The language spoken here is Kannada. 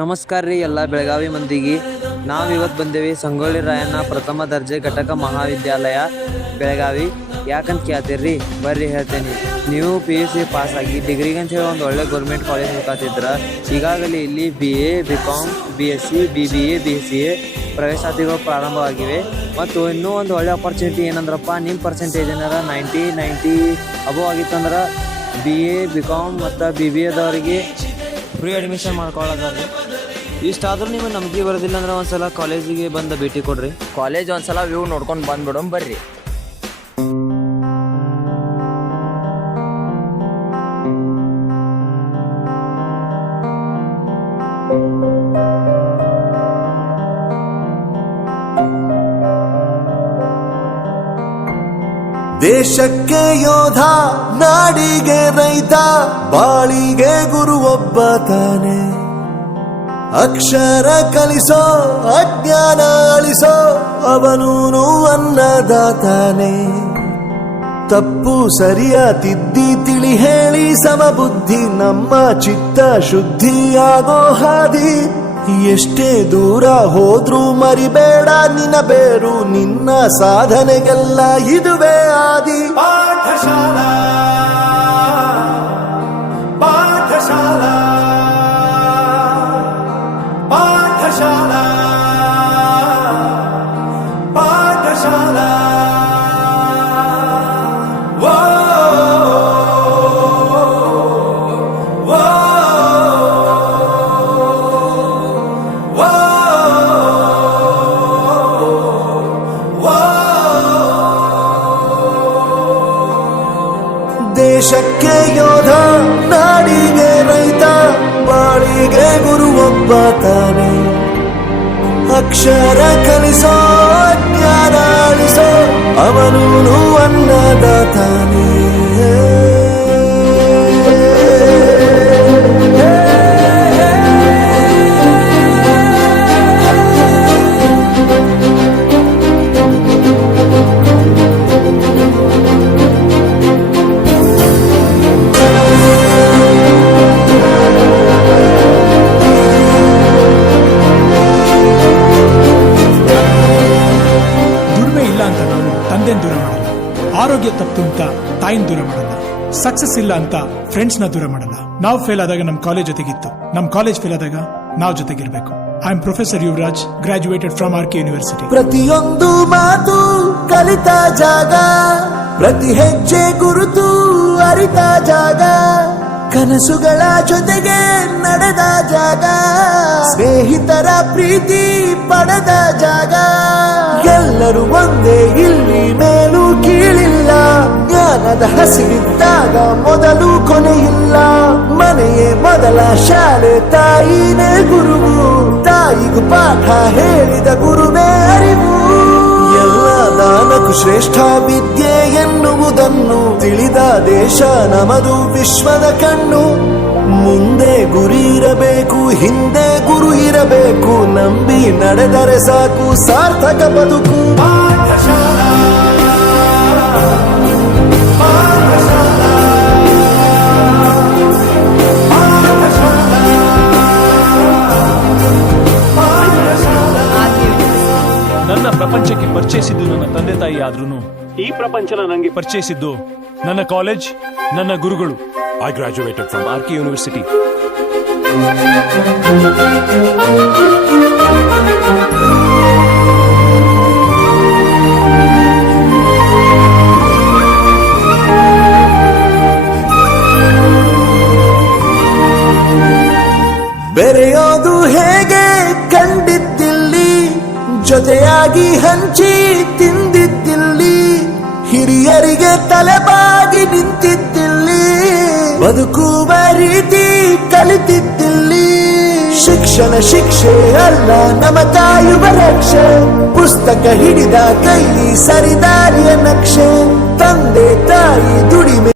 ನಮಸ್ಕಾರ ರೀ ಎಲ್ಲ ಬೆಳಗಾವಿ ಮಂದಿಗೆ. ನಾವಿವತ್ತು ಬಂದೇವಿ ಸಂಗೊಳ್ಳಿ ರಾಯಣ್ಣ ಪ್ರಥಮ ದರ್ಜೆ ಘಟಕ ಮಹಾವಿದ್ಯಾಲಯ ಬೆಳಗಾವಿ. ಯಾಕಂತ ಕೇಳ್ತೀರಿ ಬರ್ರಿ ಹೇಳ್ತೇನೆ. ನೀವು PUC ಪಾಸ್ ಆಗಿ ಡಿಗ್ರಿಗೆ ಅಂತ ಹೇಳಿ ಒಂದು ಒಳ್ಳೆ ಗೌರ್ಮೆಂಟ್ ಕಾಲೇಜ್ ಹುಡುಕಾತಿದ್ರೆ ಈಗಾಗಲೇ ಇಲ್ಲಿ BA BCom BSc BBA BCA ಪ್ರವೇಶಾತಿಗಳು ಪ್ರಾರಂಭವಾಗಿವೆ. ಮತ್ತು ಇನ್ನೂ ಒಂದು ಒಳ್ಳೆ ಅಪರ್ಚುನಿಟಿ ಏನಂದ್ರಪ್ಪ, ನಿಮ್ಮ ಪರ್ಸೆಂಟೇಜ್ ಏನಾರ 90 ಅಬೋವ್ ಆಗಿತ್ತಂದ್ರೆ BA BCom ಮತ್ತು BBAದವರಿಗೆ ಫ್ರೀ ಅಡ್ಮಿಷನ್ ಮಾಡ್ಕೊಳ್ಳೋದ್ರಿ. ಇಷ್ಟಾದ್ರೂ ನಿಮಗೆ ನಂಬಿಕೆ ಬರೋದಿಲ್ಲ ಅಂದ್ರೆ ಒಂದ್ಸಲ ಕಾಲೇಜಿಗೆ ಬಂದು ಭೇಟಿ ಕೊಡ್ರಿ. ಕಾಲೇಜ್ ಒಂದ್ಸಲ ವ್ಯೂ ನೋಡ್ಕೊಂಡು ಬಂದ್ಬಿಡೋಣ ಬರ್ರಿ. ದೇಶಕ್ಕೆ ಯೋಧ, ನಾಡಿಗೆ ರೈತ, ಬಾಳಿಗೆ ಗುರು ಒಬ್ಬ ತಾನೆ. ಅಕ್ಷರ ಕಲಿಸೋ, ಅಜ್ಞಾನ ಅಳಿಸೋ, ಅವನೂನು ಅನ್ನದಾತಾನೆ. ತಪ್ಪು ಸರಿಯ ತಿದ್ದಿ ತಿಳಿ ಹೇಳಿ ಸಮಬುದ್ಧಿ ನಮ್ಮ ಚಿತ್ತ ಶುದ್ಧಿಯಾಗೋ ಹಾದಿ. ಎಷ್ಟೇ ದೂರ ಹೋದ್ರೂ ಮರಿಬೇಡ ನಿನ್ನ ಬೇರು, ನಿನ್ನ ಸಾಧನೆಗೆಲ್ಲ ಇದುವೇ ಆದಿ. ಪಾಠಶಾಲಾ ಪಾಠಶಾಲಾ ಪಾಠಶಾಲಾ ಪಾಠಶಾಲಾ. ದೇಶಕ್ಕೆ ಯೋಧ, ನಾಡಿಗೆ ರೈತ, ಬಾಳಿಗೆ ಗುರು ಒಬ್ಬ ತಾನೆ. ಅಕ್ಷರ ಕಲಿಸೋ, ಜ್ಞಾನ ಅಳಿಸೋ, ಅವನೂನು ಅನ್ನದಾತಾನೆ. ದೂರ ಮಾಡಲ್ಲ, ಆರೋಗ್ಯ ತಪ್ಪು ಅಂತ ತಾಯಿನ ದೂರ ಮಾಡಲ್ಲ, ಸಕ್ಸಸ್ ಇಲ್ಲ ಅಂತ ಫ್ರೆಂಡ್ಸ್ ನ ದೂರ ಮಾಡಲ್ಲ. ನಾವು ಫೇಲ್ ಆದಾಗ ನಮ್ ಕಾಲೇಜ್ ಜೊತೆಗಿತ್ತು, ನಮ್ ಕಾಲೇಜ್ ಫೇಲ್ ಆದಾಗ ನಾವು ಜೊತೆಗಿರ್ಬೇಕು. I am professor Yuvraj, graduated from RK university. ಪ್ರತಿಯೊಂದು ಮಾತು ಕಲಿತ ಜಾಗ, ಪ್ರತಿ ಹೆಜ್ಜೆ ಗುರುತು ಅರಿತ ಜಾಗ, ಕನಸುಗಳ ಜೊತೆಗೆ ನಡೆದ ಜಾಗ, ಸ್ನೇಹಿತರ ಪ್ರೀತಿ ಪಡೆದ ಜಾಗ. ಎಲ್ಲರೂ ಒಂದೇ ಇಲ್ಲಿ, ಮೇಲೂ ಕೀಳಿಲ್ಲ. ಜ್ಞಾನದ ಹಸಿವಿದ್ದಾಗ ಮೊದಲು ಕೊನೆಯಿಲ್ಲ. ಮನೆಯೇ ಮೊದಲ ಶಾಲೆ, ತಾಯಿನೇ ಗುರುವು, ತಾಯಿಗೂ ಪಾಠ ಹೇಳಿದ ಗುರುವೇ ಅರಿವು. ಎಲ್ಲ ದಾನಕ್ಕೂ ಶ್ರೇಷ್ಠ ವಿದ್ಯೆ ಎನ್ನುವುದನ್ನು ತಿಳಿದ ದೇಶ ನಮದು, ವಿಶ್ವದ ಕಣ್ಣು. ಮುಂದೆ ಗುರಿ ಇರಬೇಕು, ಹಿಂದೆ ಗುರು ಇರಬೇಕು, ನಂಬಿ ನಡೆದರೆ ಸಾಕು ಸಾರ್ಥಕ ಬದುಕು. ಪಾಠಶಾಲಾ ಪಾಠಶಾಲಾ ನನ್ನ ಪ್ರಪಂಚಕ್ಕೆ ಪರಿಚಯಿಸಿದ್ದು ನನ್ನ ತಂದೆ ತಾಯಿ ಆದ್ರೂ ಈ ಪ್ರಪಂಚನ ನನಗೆ ಪರಿಚಯಿಸಿದ್ದು ನನ್ನ ಕಾಲೇಜ್, ನನ್ನ ಗುರುಗಳು. I graduated from RK university. ಬೆರೆಯೋದು ಹೇಗೆ ಕಂಡಿದ್ದಿಲ್ಲಿ, ಜೊತೆಯಾಗಿ ಹಂಚಿ ತಿಂದಿದ್ದಿಲ್ಲಿ, ಹಿರಿಯರಿಗೆ ತಲೆಬಾಗಿ ನಿಂತಿದ್ದಿಲ್ಲಿ, ಬದುಕುವ ರೀತಿ ಕಲಿತಿದ್ದಿಲ್ಲಿ. ಶಿಕ್ಷಣ ಶಿಕ್ಷೆ ಅಲ್ಲ ನಮ ಕಾಯುವ ರಕ್ಷೆ, ಪುಸ್ತಕ ಹಿಡಿದ ಕೈ ಸರಿದಾರಿಯ ನಕ್ಷೆ. ತಂದೆ ತಾಯಿ ದುಡಿಮೆ